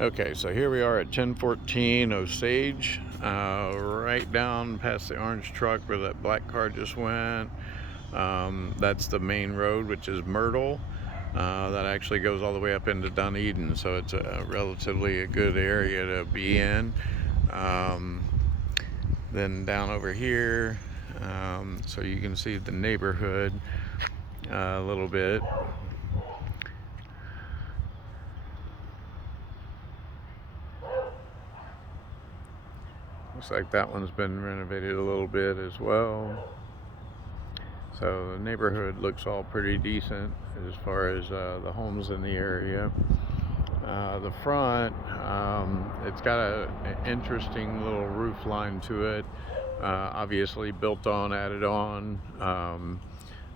Okay, so here we are at 1014 Osage, right down past the orange truck where that black car just went. That's the main road, which is Myrtle. That actually goes all the way up into Dunedin, so it's a relatively a good area to be in. Um, then down over here, so you can see the neighborhood a little bit. Looks like that one's been renovated a little bit as well. So the neighborhood looks all pretty decent as far as the homes in the area. The front, it's got an interesting little roof line to it. Obviously built on, added on.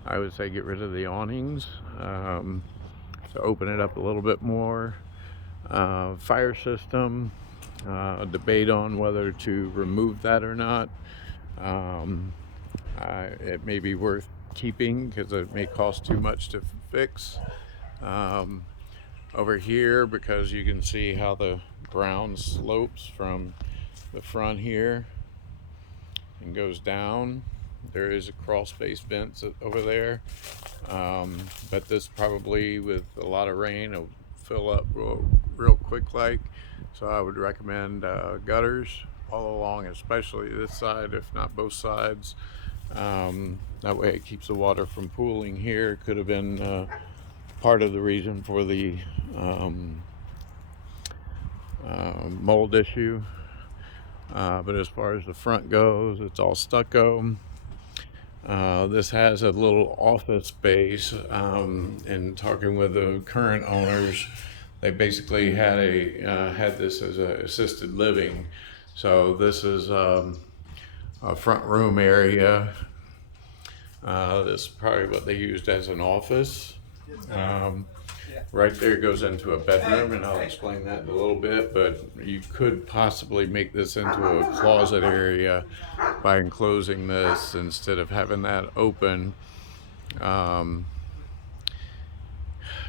I would say get rid of the awnings to open it up a little bit more. Fire system, a debate on whether to remove that or not. It may be worth keeping because it may cost too much to fix. Over here, because you can see how the ground slopes from the front here and goes down. There is a crawl space vent over there, but this probably with a lot of rain will fill up real quick like. So I would recommend gutters all along, especially this side, if not both sides. That way it keeps the water from pooling here. Could have been part of the reason for the mold issue. But as far as the front goes, it's all stucco. This has a little office space. In talking with the current owners, they basically had this as a assisted living. So this is a front room area. This is probably what they used as an office. Right there goes into a bedroom, and I'll explain that in a little bit, but you could possibly make this into a closet area by enclosing this instead of having that open.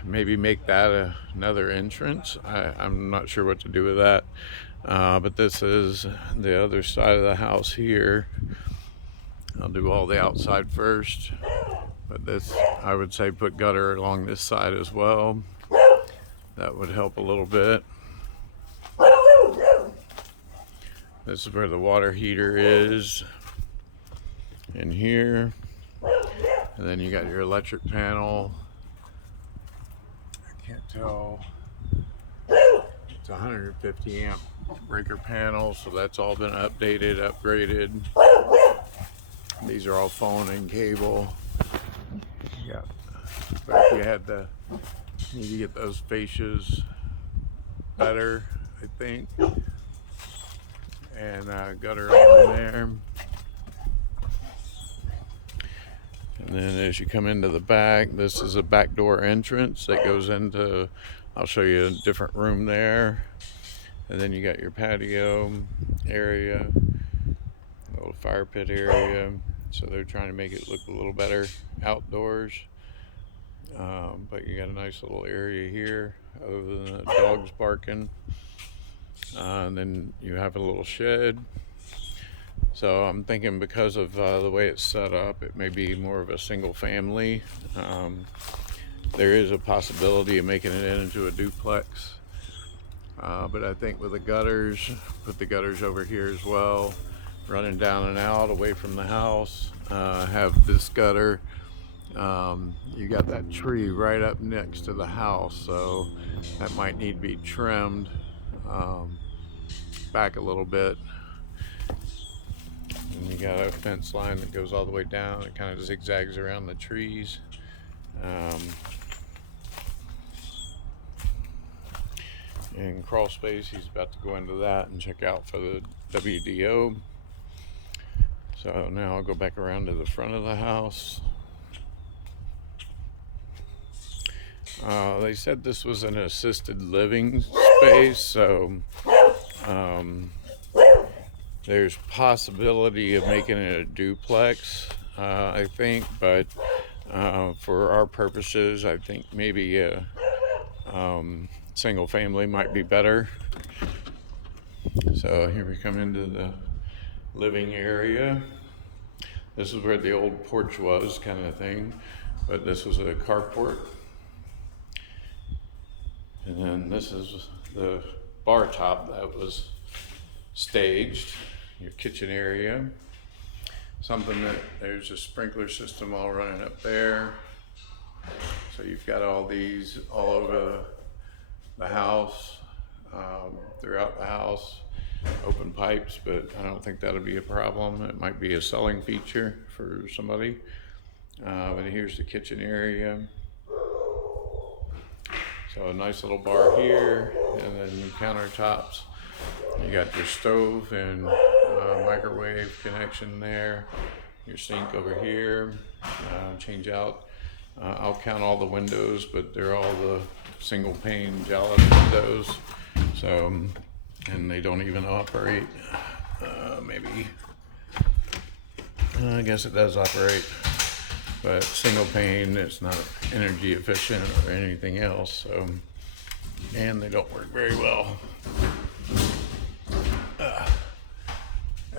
Maybe make that another entrance. I'm not sure what to do with that, but this is the other side of the house here. I'll do all the outside first, but this, I would say, put gutter along this side as well. That would help a little bit. This is where the water heater is, in here. And then you got your electric panel. I can't tell. It's 150 amp breaker panel, so that's all been updated, upgraded. These are all phone and cable. Yeah, but if you had to, need to get those fascias better, I think. And gutter on there. And then as you come into the back, this is a back door entrance that goes into, I'll show you a different room there. And then you got your patio area, a little fire pit area. So they're trying to make it look a little better outdoors. But you got a nice little area here other than the dogs barking. And then you have a little shed. So I'm thinking because of the way it's set up, it may be more of a single family. There is a possibility of making it into a duplex. But I think with the gutters, put the gutters over here as well, running down and out away from the house. Have this gutter. You got that tree right up next to the house, so that might need to be trimmed back a little bit. And you got a fence line that goes all the way down. It kind of zigzags around the trees. And crawl space, he's about to go into that and check out for the WDO. So now I'll go back around to the front of the house. They said this was an assisted living space, so there's possibility of making it a duplex, I think, but for our purposes, I think maybe single family might be better. So here we come into the living area. This is where the old porch was, kind of thing, but this was a carport. And then this is the bar top that was staged, your kitchen area. Something that there's a sprinkler system all running up there. So you've got all these all over the house, throughout the house, open pipes, but I don't think that'll be a problem. It might be a selling feature for somebody. But here's the kitchen area. So a nice little bar here, and then your countertops. You got your stove and microwave connection there. Your sink over here. Change out. I'll count all the windows, but they're all the single pane Jalis windows. So, and they don't even operate. Maybe. I guess it does operate. But single pane, it's not energy efficient or anything else, so, and they don't work very well.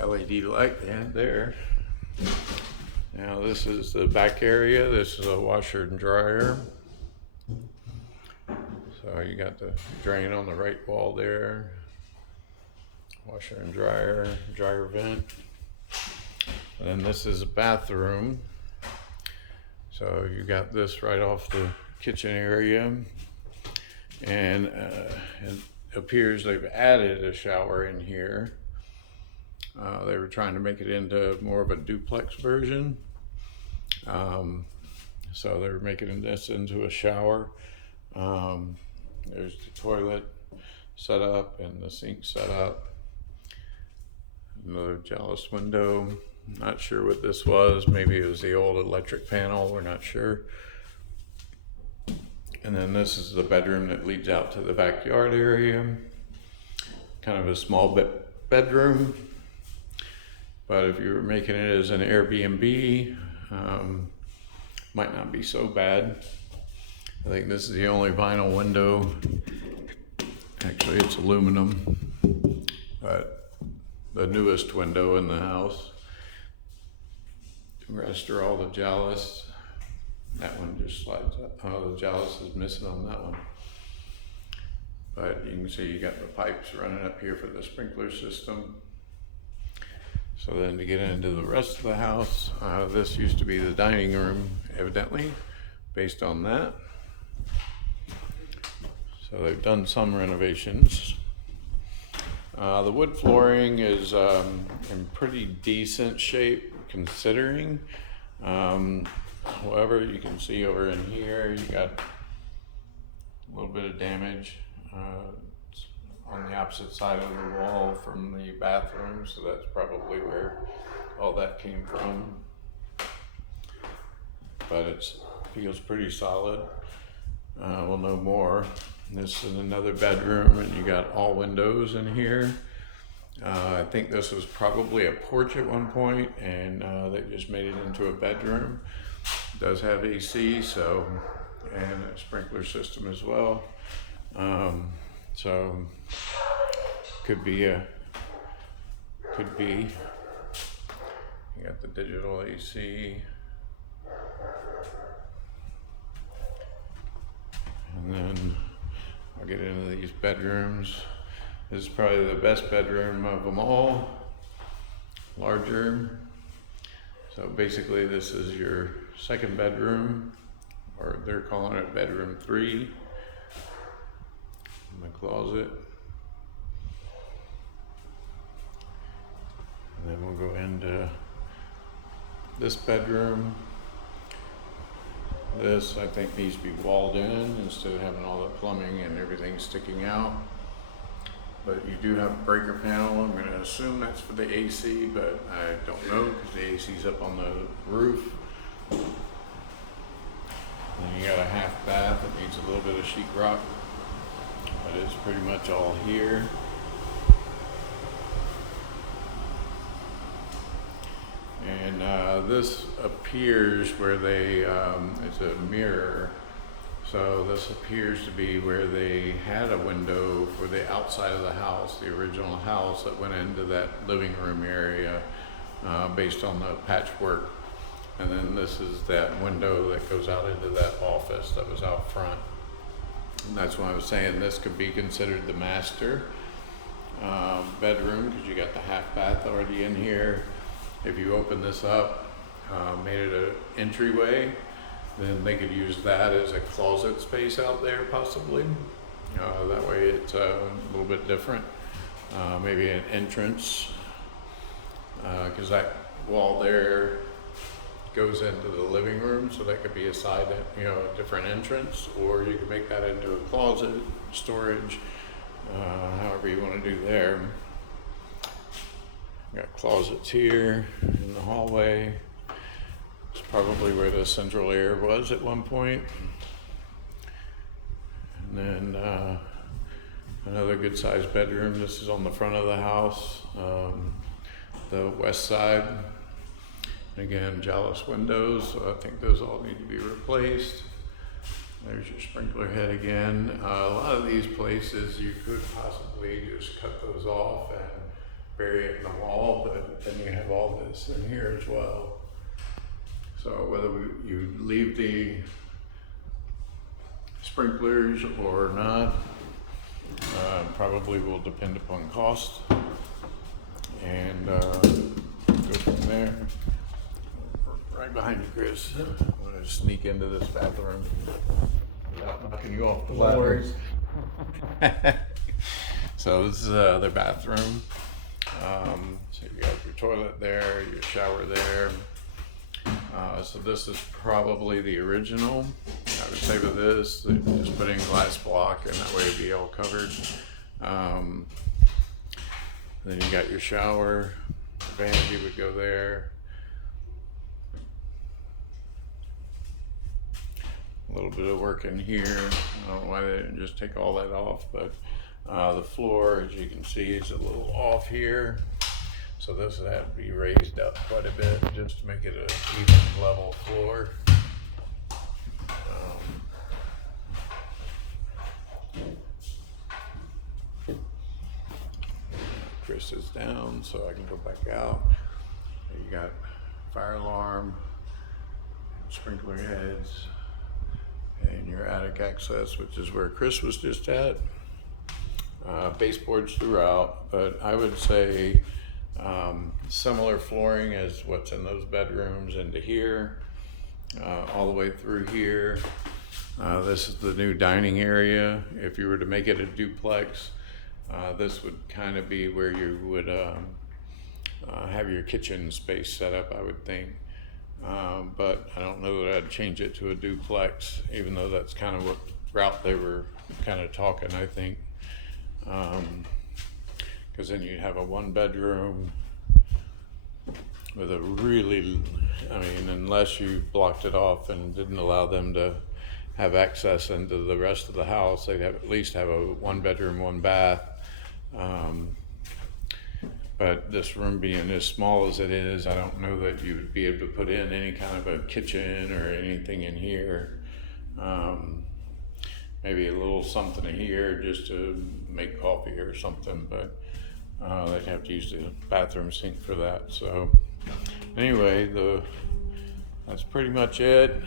LED light there. Now this is the back area. This is a washer and dryer. So you got the drain on the right wall there. Washer and dryer vent. And then this is a bathroom. So you got this right off the kitchen area, and it appears they've added a shower in here. They were trying to make it into more of a duplex version. So they're making this into a shower. There's the toilet set up and the sink set up. Another Jalis window. Not sure what this was. Maybe it was the old electric panel. We're not sure. And then this is the bedroom that leads out to the backyard area. Kind of a small bedroom. But if you were making it as an Airbnb, might not be so bad. I think this is the only vinyl window. Actually, it's aluminum. But the newest window in the house. The rest are all the Jalis. That one just slides up. Oh, the Jalis is missing on that one. But you can see you got the pipes running up here for the sprinkler system. So then to get into the rest of the house, this used to be the dining room, evidently, based on that. So they've done some renovations. The wood flooring is in pretty decent shape considering. However, you can see over in here, you got a little bit of damage on the opposite side of the wall from the bathroom, so that's probably where all that came from. But it feels pretty solid. We'll know more. This is another bedroom, and you got all windows in here. I think this was probably a porch at one point, and they just made it into a bedroom. It does have AC, so, and a sprinkler system as well. So could be. You got the digital AC. And then I'll get into these bedrooms. This is probably the best bedroom of them all. Larger. So basically this is your second bedroom, or they're calling it bedroom 3. In the closet. And then we'll go into this bedroom. This, I think, needs to be walled in instead of having all the plumbing and everything sticking out. But you do have a breaker panel. I'm going to assume that's for the AC, but I don't know because the AC's up on the roof. And you got a half bath that needs a little bit of sheetrock, but it's pretty much all here. And this appears where they, it's a mirror. So this appears to be where they had a window for the outside of the house, the original house that went into that living room area based on the patchwork. And then this is that window that goes out into that office that was out front. And that's why I was saying this could be considered the master bedroom, because you got the half bath already in here. If you open this up, made it an entryway, then they could use that as a closet space out there possibly. That way it's a little bit different. Maybe an entrance, because that wall there goes into the living room, so that could be a side, a different entrance, or you could make that into a closet, storage, however you want to do there. Got closets here in the hallway. It's probably where the central air was at one point. And then another good sized bedroom. This is on the front of the house, the west side. Again, jalousie windows, so I think those all need to be replaced. There's your sprinkler head again. A lot of these places you could possibly just cut those off and bury it in the wall, but then you have all this in here as well. So whether you leave the sprinklers or not, probably will depend upon cost. And go from there. Right behind you, Chris. I'm gonna sneak into this bathroom without knocking you off the ladder. So this is their bathroom. So you got your toilet there, your shower there. So this is probably the original. I would say with this, just put in glass block, and that way it'd be all covered. Then you got your shower. Vanity would go there. A little bit of work in here. I don't know why they didn't just take all that off, but the floor, as you can see, is a little off here. So this would have to be raised up quite a bit just to make it an even level floor. Chris is down, so I can go back out. You got fire alarm, sprinkler heads, and your attic access, which is where Chris was just at. Baseboards throughout, but I would say similar flooring as what's in those bedrooms into here, all the way through here. This is the new dining area. If you were to make it a duplex, this would kind of be where you would have your kitchen space set up, I would think. But I don't know that I'd change it to a duplex, even though that's kind of what route they were kind of talking, I think. Because then you'd have a one bedroom with a really, unless you blocked it off and didn't allow them to have access into the rest of the house, they'd at least have a one bedroom, one bath. But this room being as small as it is, I don't know that you would be able to put in any kind of a kitchen or anything in here. Maybe a little something in here just to make coffee or something, but they'd have to use the bathroom sink for that. So anyway, that's pretty much it.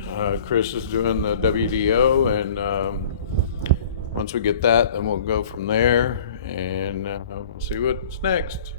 Chris is doing the WDO, and once we get that, then we'll go from there, and we'll see what's next.